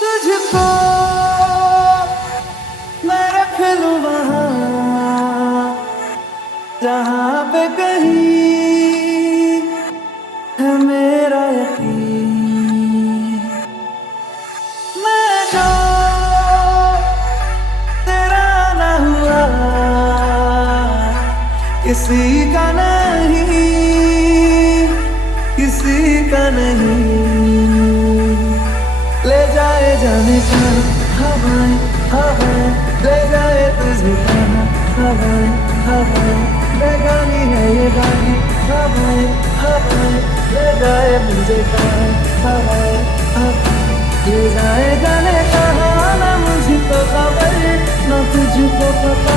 तुझको मैं रख लूं वहाँ जहाँ पे कहीं है मेरा यकीन। मैं जो तेरा ना हुआ किसी का नहीं, किसी का नहीं। ले जाए जाने का हवाएं हवाएं, ले जाए तुझे कहाँ हवाएं हवाएं। बेगानी है ये गानी हवाएं हवाएं, ले जाए मुझे कहाँ हवाएं हवाएं। ले जाए जाने कहाँ ना मुझको खबर ना तुझको पता।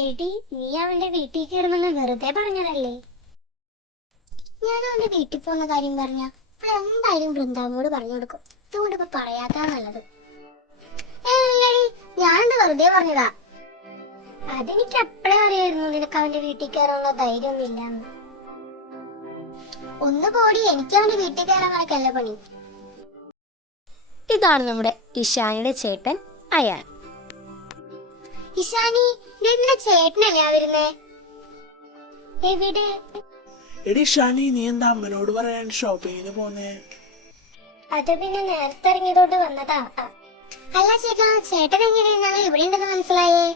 എടി, നീ അവന്റെ വീട്ടിൽ കയറുമെന്ന് വെറുതെ പറഞ്ഞതല്ലേ? ഞാൻ അവന്റെ വീട്ടിൽ പോകുന്ന കാര്യം പറഞ്ഞ എന്തായാലും വൃന്ദാവനോട് പറഞ്ഞു കൊടുക്കും. അതുകൊണ്ട് ഇപ്പൊ പറയാത്താ നല്ലത്. ഏയ്, ഞാനെന്ത് വെറുതെ പറഞ്ഞതാ. അതെനിക്ക് അപ്പഴേ അറിയായിരുന്നു നിനക്ക് അവന്റെ വീട്ടിൽ കയറാനുള്ള ധൈര്യമൊന്നും ഇല്ലാന്ന്. ഒന്ന് പോടി, എനിക്ക് അവന്റെ വീട്ടിൽ കയറാൻ കണക്കല്ല പണി. ഇതാണ് നമ്മുടെ ഇഷാനിയുടെ ചേട്ടൻ അയാൻ. ഇഷാനി, നിന്റെ ചേട്ടനല്ലേ വരുന്നേ? എവിടെ? എടി ഷാനി, നീ എന്താ അമ്മനോട് പറയാൻ ഷോപ്പിങ്ങിന് പോന്നേ? അത് പിന്നെ നേരത്തെ ഇറങ്ങിയതോണ്ട് വന്നതാ. അല്ല ചേട്ടാ, ചേട്ടൻ എങ്ങനെയാണ് ഇവിടെ ഉണ്ടെന്ന് മനസ്സിലായേ?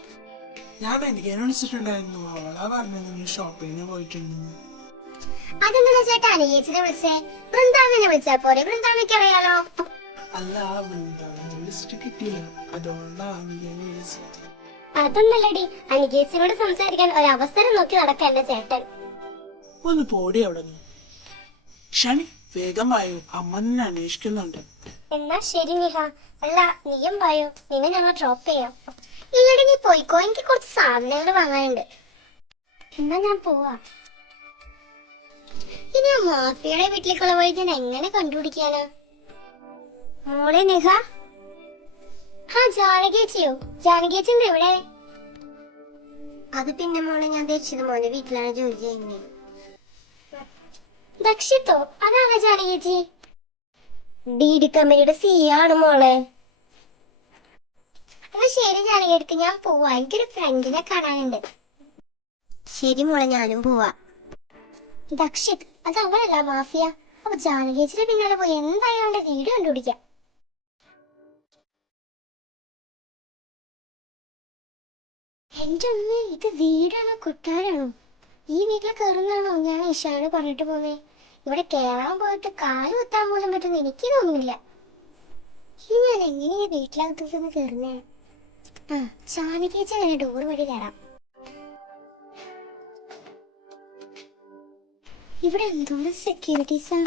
ഞാൻ എനിക്കെന്നെ വിളിച്ചിട്ടുണ്ടായിരുന്നു. അവളാ പറഞ്ഞത് നീ ഷോപ്പിങ്ങിന് പോയിട്ടുണ്ടെന്ന്. അതെന്താ ചേട്ടാ അനിയേച്ചിനെ വിളിച്ചേ? വൃന്ദാവനെ വിളിച്ചാ പോരെ? വൃന്ദാവയ്ക്ക് അറിയാലോ. അല്ല, വൃന്ദാവനെ വിളിച്ചിട്ട് കിട്ടിയില്ല, അതുകൊണ്ടാണ് നീ എന്നെ വിളിച്ചത്. അതൊന്നല്ലടി, അനികേച്ചിനോട് സംസാരിക്കാൻ ഒരവസരം നോക്കി നടക്ക എന്റെ ചേട്ടൻ. ഒന്ന് പോടി അവിടെ നിന്ന്. ഷാനി, വേഗം വായോ, അമ്മ നിന്നെ അന്വേഷിക്കുന്നുണ്ട്. എന്നാ ശരി നിഹ. അല്ല, നീയും വായോ, നിന്നെ ഞങ്ങൾ ഡ്രോപ്പ് ചെയ്യാം. ഇല്ലടി, നീ പോയിക്കോ, എനിക്ക് കുറച്ച് സാധനങ്ങൾ വാങ്ങാനുണ്ട്. എന്നാ ഞാൻ പോവാ. ഇനി ആ മാഫിയുടെ വീട്ടിലേക്കുള്ള വഴി ഞാൻ എങ്ങനെ കണ്ടുപിടിക്കാനാ? മോളെ നിഹ. ആ ജാനകിയേച്ചിയോ? ജാനകിയേച്ചിന്റെ എവിടെ? അത് പിന്നെ മോളെ, ഞാൻ ധരിച്ചത് മോനെ വീട്ടിലാണ് ജോലി ചെയ്യുന്നത്. ദക്ഷിത്തോ? അതാണോ ജാനകിയേച്ചി? ഡി കമ്പനിയുടെ CEO ആണ് മോളെ. എന്നാ ശരി ജാനകിയെടുത്ത്, ഞാൻ പോവാ, എനിക്കൊരു ഫ്രണ്ടിനെ കാണാനുണ്ട്. ശരി മോളെ, ഞാനും പോവാ. ദക്ഷിത്, അത് അവളല്ല മാഫിയ. അപ്പൊ ജാനകിയേച്ചിയുടെ പിന്നാലെ പോയി എന്തായാലും അവന്റെ വീട് കണ്ടുപിടിക്കാം. എന്റെ അമ്മ, ഇത് വീടാണോ കൊട്ടാരാണോ? ഈ വീട്ടിൽ കയറുന്നാണോ ഞാൻ ഇഷാനോട് പറഞ്ഞിട്ട് പോന്നേ? ഇവിടെ കേറാൻ പോയിട്ട് കാല് കുത്താൻ പോലും പറ്റുന്ന എനിക്ക് തോന്നുന്നില്ല. ഇനി ഞാൻ എങ്ങനെയാ വീട്ടിലകത്തോട്ടൊന്ന് കയറുന്നേ? ആ, ജാനകിയേച്ചി അങ്ങനെ ഡോർ വഴി കയറാം. ഇവിടെ എന്തോരം സെക്യൂരിറ്റീസാ.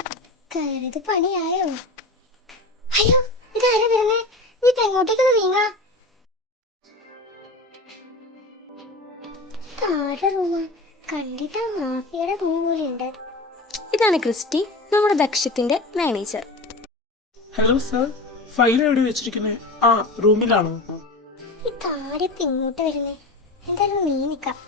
കയറിയത് പണിയായോ? അയ്യോ, ഇതാരാ വരുന്നേ? നീ എങ്ങോട്ടേക്കൊന്ന് നീങ്ങാ. ആരുടെ റൂമാ? കണ്ടിട്ട് മാഫിയുടെ റൂം പോലെ ഉണ്ട്. ഇതാണ് ക്രിസ്റ്റി, നമ്മുടെ ദക്ഷത്തിന്റെ മാനേജർ. ഹലോ സർ, ഫയൽ എവിടെ വെച്ചിരിക്കുന്നേ? ആ, റൂമിലാണോ? ഈ താരത്ത് ഇങ്ങോട്ട് വരുന്നേ? എന്തായാലും നീ നിക്കാം.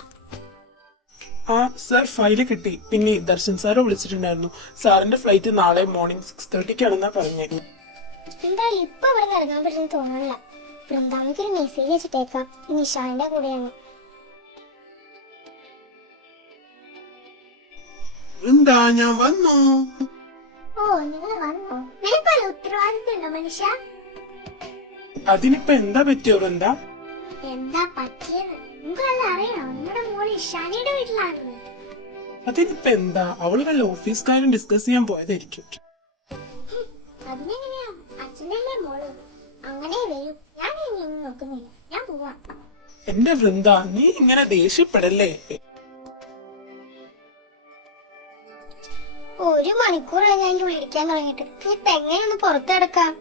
ആ സർ, ഫയല് കിട്ടി. പിന്നെ ദർശൻ സാറ് വിളിച്ചിട്ടുണ്ടായിരുന്നു. സാറിന്റെ ഫ്ലൈറ്റ് നാളെ മോർണിംഗ് 6:30 പറഞ്ഞേക്കും. എന്തായാലും ഇപ്പൊ ഇവിടെ ഇറങ്ങാൻ പറ്റുന്ന തോന്നണില്ല. വൃന്ദാവനക്ക് ഒരു മെസ്സേജ് വെച്ചിട്ടേക്കാം, നിഷാന്റെ കൂടെയാണ്. എന്താ, ഞാൻ വന്നു. ഓ, നിങ്ങൾ വന്നോ? നിനക്കൊരു ഉത്തരവാദിത്തമുണ്ടോ മനുഷ്യ? അതിനിപ്പോ എന്താ പറ്റിയോ വൃന്ദ? എന്താ പറ്റിയത് നിങ്ങളല്ല അറിയണോ? നമ്മുടെ മോള് ഇഷാനിയുടെ വീട്ടിലാണ്. അതിനിപ്പോ എന്താ? അവള് വല്ല ഓഫീസ് കാര്യം ഡിസ്കസ് ചെയ്യാൻ പോയതായിരിക്കും. അതിനെങ്ങനെയാ? അച്ഛനല്ലേ മോള്, അങ്ങനെ വരും. ഞാൻ ഇനി ഒന്നും നോക്കുന്നില്ല, ഞാൻ പോവാ. എന്റെ വൃന്ദ, നീ ഇങ്ങനെ ദേഷ്യപ്പെടല്ലേ. ഒരു മണിക്കൂറായി ഞാൻ വിളിക്കാൻ തുടങ്ങിയിട്ട്. ഇപ്പൊ എങ്ങനെയൊന്ന് പുറത്തെടുക്കാം?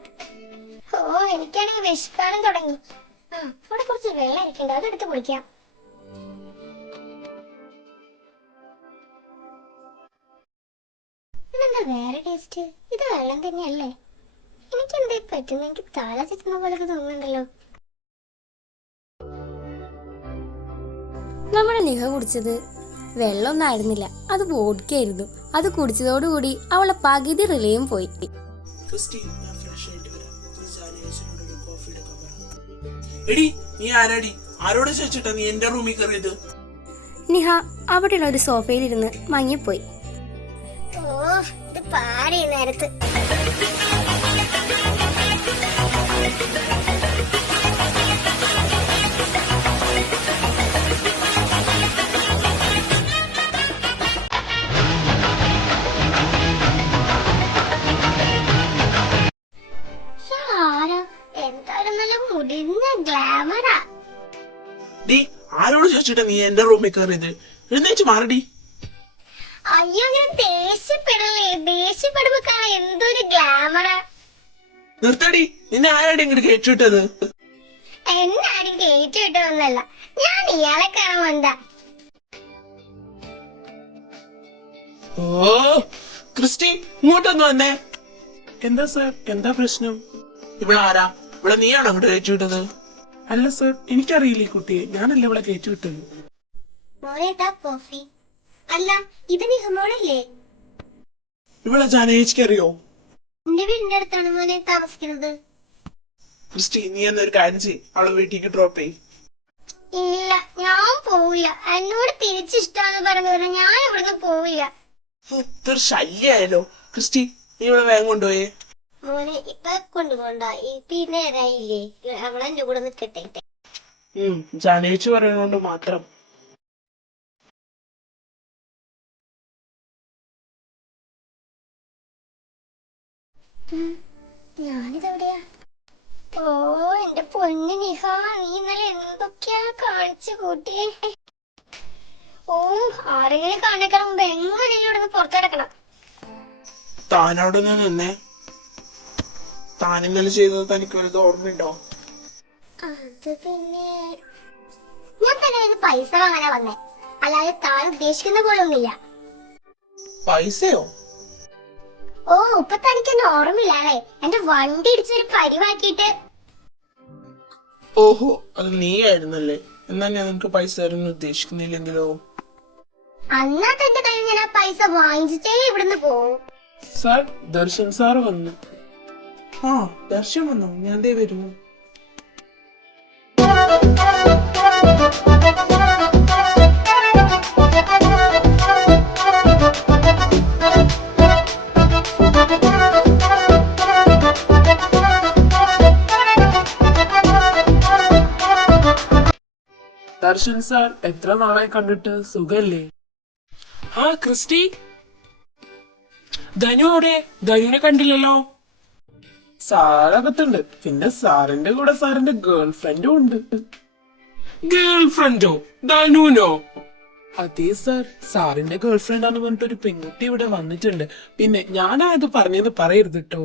ഓ, എനിക്കാണെങ്കിൽ വിശക്കാനും തുടങ്ങി. ഇവിടെ കുറച്ച് വെള്ളം ഇരിക്കണ്ട, അതെടുത്ത് കുടിക്കാം. ഇതെന്താ വേറെ ടേസ്റ്റ്? ഇത് വെള്ളം തന്നെയല്ലേ? എനിക്കെന്താ പറ്റുന്നത്? എനിക്ക് തല ചുറ്റുന്ന പോലൊക്കെ തോന്നുന്നുണ്ടല്ലോ. നമ്മുടെ നിഹ കുടിച്ചത് വെള്ളമൊന്നും ആയിരുന്നില്ല, അത് വോഡ്കയായിരുന്നു. അത് കുടിച്ചതോടുകൂടി അവളെ പകുതി റിലയും പോയി. ആരോട് ചോദിച്ചിട്ടാ നീ എന്റെ റൂമിൽ കയറിയത്? നിഹ അവിടെയുള്ള ഒരു സോഫയിലിരുന്ന് മങ്ങിപ്പോയി. ഇത് പാടി നേരത്ത്. എന്തായാലും നല്ല മുടിഞ്ഞ ഗ്ലാമറാ. ആരോട് ചോദിച്ചിട്ടാ നീ എന്റെ റൂമിൽ കയറിയത്? എഴുന്നേറ്റ് മാറടി. അയ്യോ, ഞാൻ ദേഷ്യപ്പെടല്ലേ? ദേഷ്യപ്പെടുമ്പോ കാണാൻ എന്തൊരു ഗ്ലാമറാ. നിർത്തടി, നിന്നെ ആരാടി ഇങ്ങോട്ട് കയറ്റിവിട്ടത്? എന്നാരും കയറ്റിവിട്ടതൊന്നല്ല, ഞാൻ ഇയാളെ കാണാൻ വന്നതാ. ഓ ക്രിസ്റ്റി, ഇങ്ങോട്ടൊന്ന് വന്നേ. എന്താ സാർ, എന്താ പ്രശ്നം? ഇവിടെ ആരാ? ഇവിടെ നീയാണോ അങ്ങോട്ട് കയറ്റിവിട്ടത്? അല്ല സാർ, എനിക്കറിയില്ല ഈ കുട്ടിയെ, ഞാനല്ല ഇവിടെ കയറ്റിവിട്ടത്. കോഫി. അല്ല, ഇത് നിഹമോളല്ലേ? ഇവിടെ ജാനേച്ചിക്ക് അറിയോ? എന്റെ വീടിന്റെ അടുത്താണ് മോനെ താമസിക്കുന്നത്. ക്രിസ്റ്റി, നീ എന്നൊരു കാര്യം ചെയ്യ്, അവളെ വീട്ടിലേക്ക് ഡ്രോപ്പ് ചെയ്യ്. ഇല്ല, ഞാൻ പോവില്ല. എന്നോട് തിരിച്ചിഷ്ടാന്ന് പറഞ്ഞു ഞാൻ ഇവിടുന്ന് പോവില്ല. ഇതൊരു ശല്യായാലോ. ക്രിസ്റ്റി, നീ ഇവിടെ വേഗം കൊണ്ടുപോയേ. മോനെ ഇപ്പൊ കൊണ്ടുപോണ്ട, പിന്നെ ഏതായില്ലേ, അവളെന്റെ കൂടെ നിക്കട്ടെ. ജാനേച്ചി പറയുന്നോണ്ട് മാത്രം. ഞാനിതെവിടെയാ? ഓ എന്റെ പൊന്നു നിഹ, നീ ഇന്നലെ എന്തൊക്കെയാ കാണിച്ചു കൂട്ടിയേ. ഓ, ആരെങ്കിലും കാണിക്കാൻ മുമ്പ് എങ്ങനെയും ഇവിടെ നിന്ന് പുറത്തെടുക്കണം. താനവിടെ നിന്നേ. താൻ ഇന്നലെ ചെയ്തത് തനിക്ക് വലുത് ഓർമ്മയുണ്ടോ? അത് പിന്നെ ഞാൻ തന്നെ പൈസ വാങ്ങാനാ വന്നേ, അല്ലാതെ താൻ ഉദ്ദേശിക്കുന്ന പോലെ ഒന്നുമില്ല. പൈസയോ? ഓ, ഇപ്പൊ തനിക്ക് എന്നെ ഓർമ്മയില്ലേ? എന്റെ വണ്ടി ഇടിച്ചൊരു പരിവാക്കിട്ട്. ഓഹോ, അത് നീ ആയിരുന്നല്ലേ. എന്നാ ഞാൻ നിനക്ക് പൈസ തരുന്ന ഉദ്ദേശിക്കുന്നില്ലെങ്കിലോ? അന്നാ തന്റെ കയ്യിൽ ഞാൻ ആ പൈസ വാങ്ങിച്ചിട്ടേ ഇവിടുന്ന് പോവും. സാർ, ദർശൻ സാർ വന്നു. ആ, ദർശൻ വന്നു, ഞാൻ ദേ വരുന്നു. ദർശൻ സാർ, എത്ര നാളായി കണ്ടിട്ട്, സുഖല്ലേ? ആ ക്രിസ്റ്റി, ധനു അവിടെ? ധനുവിനെ കണ്ടില്ലല്ലോ. സാറകത്തുണ്ട്. പിന്നെ സാറിന്റെ കൂടെ സാറിന്റെ ഗേൾ ഫ്രണ്ടും ഉണ്ട്. ഗേൾ ഫ്രണ്ടോ? ധനുനോ? അതെ സാർ, സാറിന്റെ ഗേൾ ഫ്രണ്ടാന്ന് പറഞ്ഞിട്ട് ഒരു പെൺകുട്ടി ഇവിടെ വന്നിട്ടുണ്ട്. പിന്നെ ഞാനായത് പറഞ്ഞെന്ന് പറയരുത് കേട്ടോ.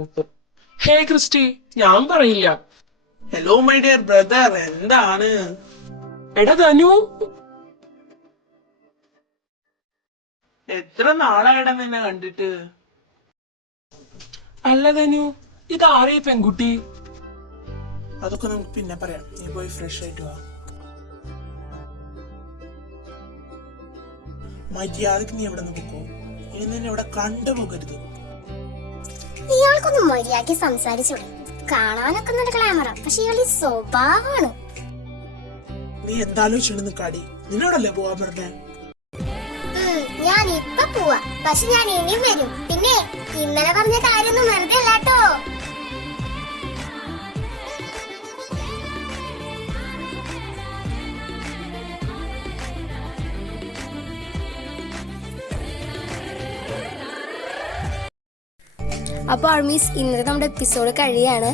ഹേ ക്രിസ്റ്റി, ഞാൻ പറയില്ല. ഹലോ മൈ ഡിയർ ബ്രദർ, എന്താണ്? എടാ ധനു, എത്ര നാളായിടാ നിന്നെ കണ്ടിട്ട്? അല്ല ധനു, ഇതാരേ പെൺകുട്ടി? അതൊക്കെ നമുക്ക് പിന്നെ പറയാം. നീ പോയി ഫ്രഷ് ആയിട്ട് വാ. മര്യാദക്ക് നീ എവിടെ നിന്ന് പോക്കോ. ഇനി നിന്നെ ഇവിടെ കണ്ടുപോകരുത്. ഇയാൾക്കൊന്നും മര്യാദക്ക് സംസാരിച്ചൂടെ? കാണാനൊക്കെ നല്ല ഗ്ലാമറ, പക്ഷെ ഇയാളുടെ സ്വഭാവമാണ്. നീ എന്താലോചിച്ചിട്ട് നിക്കാടി, നിന്നോടല്ലേ പോവാ പറഞ്ഞേ? ഞാൻ ഇപ്പൊ പോവാ, പക്ഷെ ഞാൻ ഇനിയും വരും. പിന്നെ ഇന്നലെ പറഞ്ഞ കാര്യമൊന്നും വെറുതെ അല്ലാട്ടോ. അപ്പോൾ ആൾമീസ് ഇന്നത്തെ നമ്മുടെ എപ്പിസോഡ് കഴിയാണ്.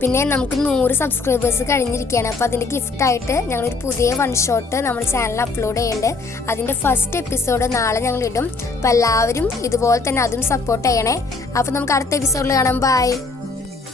പിന്നെ നമുക്ക് 100 സബ്സ്ക്രൈബേഴ്സ് കഴിഞ്ഞിരിക്കുകയാണ്. അപ്പോൾ അതിൻ്റെ ഗിഫ്റ്റായിട്ട് ഞങ്ങളൊരു പുതിയ വൺ ഷോട്ട് നമ്മുടെ ചാനലിൽ അപ്ലോഡ് ചെയ്യുന്നുണ്ട്. അതിൻ്റെ ഫസ്റ്റ് എപ്പിസോഡ് നാളെ ഞങ്ങൾ ഇടും. അപ്പോൾ എല്ലാവരും ഇതുപോലെ തന്നെ അതും സപ്പോർട്ട് ചെയ്യണേ. അപ്പോൾ നമുക്ക് അടുത്ത എപ്പിസോഡിൽ കാണാം. ബൈ.